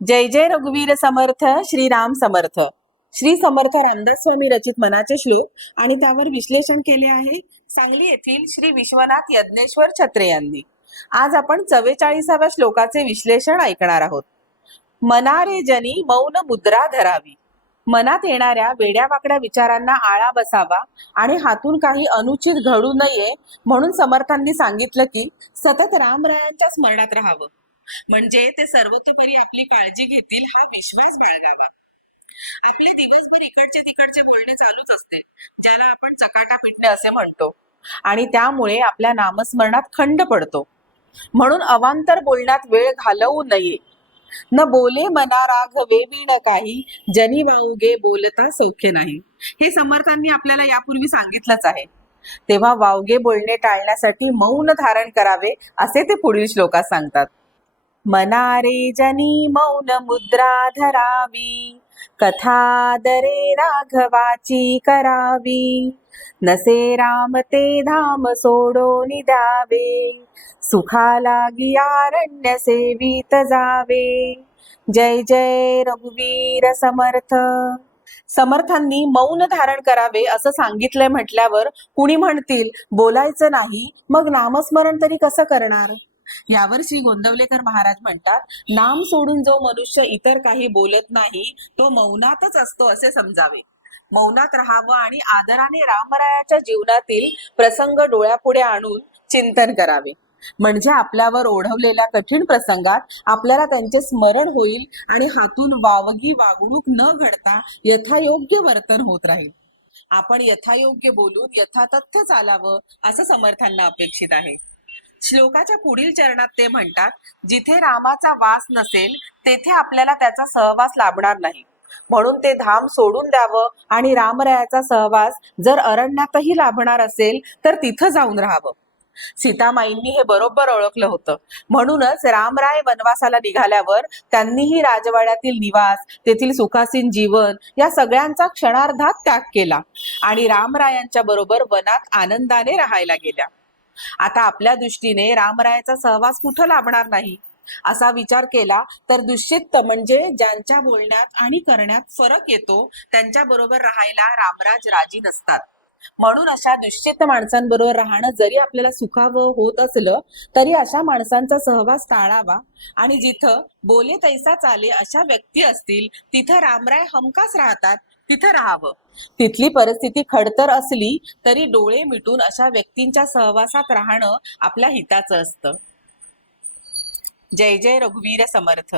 जय जय रघुवीर समर्थ श्रीराम समर्थ. श्री समर्थ रामदास स्वामी रचित मनाचे श्लोक आणि त्यावर विश्लेषण केले आहे सांगली येथील श्री विश्वनाथ यज्ञेश्वर छत्रे यांनी. आज आपण 44व्या श्लोकाचे विश्लेषण ऐकणार आहोत. मनारे जनी मौन मुद्रा धरावी. मनात येणाऱ्या वेड्यावाकड्या विचारांना आळा बसावा आणि हातून काही अनुचित घडू नये म्हणून समर्थांनी सांगितलं की सतत रामरायांच्या स्मरणात राहावं, म्हणजे ते सर्वतोपरी आपली काळजी घेतील हा विश्वास बाळगावा. आपले दिवसभर इकडचे तिकडचे बोलणे चालूच असते, ज्याला आपण चकाटा पिटणे असे म्हणतो, आणि त्यामुळे आपल्या नामस्मरणात खंड पडतो. म्हणून अवांतर बोलण्यात वेळ घालवू नये. न बोले मना राघवे विण काही, जनी वाऊगे बोलता सौख्य नाही. हे समर्थांनी आपल्याला यापूर्वी सांगितलंच आहे. तेव्हा वावगे बोलणे टाळण्यासाठी मौन धारण करावे असे ते पुढील श्लोकात सांगतात. मनारे जनी मौन मुद्रा धरावी, कथादरे राघवाची करावी. नसे राम ते धाम सोडोनी द्यावे, सुखालागी अरण्य सेवित जावे. जय जय रघुवीर समर्थ. समर्थांनी मौन धारण करावे असं सांगितलंय म्हटल्यावर कुणी म्हणतील बोलायचं नाही, मग नामस्मरण तरी कसं करणार. यावर श्री गोंदवलेकर महाराज म्हणतात, नाम सोडून जो मनुष्य इतर काही बोलत नाही तो मौनातच असतो असे समजावे. मौनात राहावं आणि आदराने रामरायाच्या जीवनातील प्रसंग डोळ्यापुढे आणून चिंतन करावे, म्हणजे आपल्यावर ओढवलेल्या कठीण प्रसंगात आपल्याला त्यांचे स्मरण होईल आणि हातून वावगी वागणूक न घडता यथायोग्य वर्तन होत राहील. आपण यथायोग्य बोलून यथातथ्य चालावं असं समर्थांना अपेक्षित आहे. श्लोकाच्या पुढील चरणात ते म्हणतात, जिथे रामाचा वास नसेल तेथे आपल्याला त्याचा सहवास लाभणार नाही, म्हणून ते धाम सोडून द्यावं आणि रामरायाचा सहवास जर अरण्यातही लाभणार असेल तर तिथं जाऊन राहावं. सीतामाईंनी हे बरोबर ओळखलं होतं, म्हणूनच रामराय वनवासाला निघाल्यावर त्यांनीही राजवाड्यातील निवास, तेथील सुखासीन जीवन या सगळ्यांचा क्षणार्धात त्याग केला आणि रामरायांच्या बरोबर वनात आनंदाने राहायला गेल्या. आता आपल्या दृष्टीने रामरायाचा सहवास कुठं लाभणार नाही असा विचार केला तर दुश्चित्त म्हणजे ज्यांच्या बोलण्यात आणि करण्यात फरक येतो त्यांच्या बरोबर राहायला रामराज राजी नसतात. म्हणून अशा दुश्चित्त माणसांबरोबर राहणं जरी आपल्याला सुखावं होत असलं तरी अशा माणसांचा सहवास टाळावा आणि जिथं बोले तैसा चाले अशा व्यक्ती असतील तिथं रामराय हमखास राहतात तिथं राहावं. तिथली परिस्थिती खडतर असली तरी डोळे मिटून अशा व्यक्तींच्या सहवासात राहणं आपल्या हिताचं असतं. जय जय रघुवीर समर्थ.